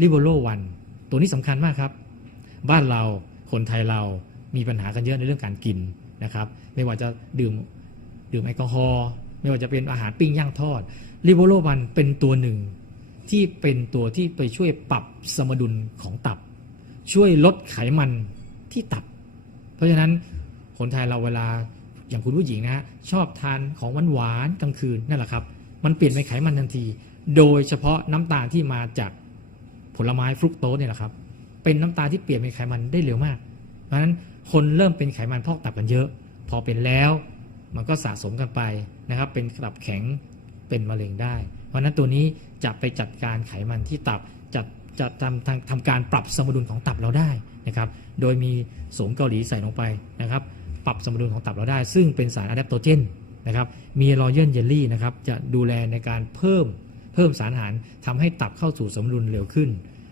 ลิโบโลวันตัวนี้สำคัญมากครับ บ้านเราคนไทยเรามีปัญหากันเยอะในเรื่องการกินนะครับ ไม่ว่าจะดื่มดื่มแอลกอฮอล์ไม่ว่าจะเป็นอาหารปิ้งย่างทอดลิโบโลวันเป็นตัวหนึ่ง ที่เป็นตัวที่ไปช่วยปรับสมดุลของตับ ช่วยลดไขมันที่ตับ เพราะฉะนั้นคนไทยเราเวลาอย่างคุณผู้หญิงนะฮะชอบทานของหวานๆกลางคืนนั่นแหละครับ มันเปลี่ยนเป็นไขมันทันที โดยเฉพาะน้ำตาลที่มาจาก ผลไม้ฟรุกโตสเนี่ยแหละครับ เป็นน้ำตาที่เปลี่ยนเป็นไขมันได้เร็วมาก เพราะฉะนั้นคนเริ่มเป็นไขมันพอกตับกันเยอะ พอเป็นแล้วมันก็สะสมกันไปนะครับ เป็นตับแข็งเป็นมะเร็งได้ เพราะฉะนั้นตัวนี้จะไปจัดการไขมันที่ตับจัดจะทำทำทำการปรับสมดุลของตับเราได้นะครับ โดยมีสมเกาหลีใส่ลงไปนะครับ ปรับสมดุลของตับเราได้ ซึ่งเป็นสารอะแดปโตเจนนะครับ มีรอยัลเยลลี่นะครับ จะดูแลในการเพิ่ม เพิ่มสารอาหารทำให้ตับเข้าสู่สมดุลเร็วขึ้น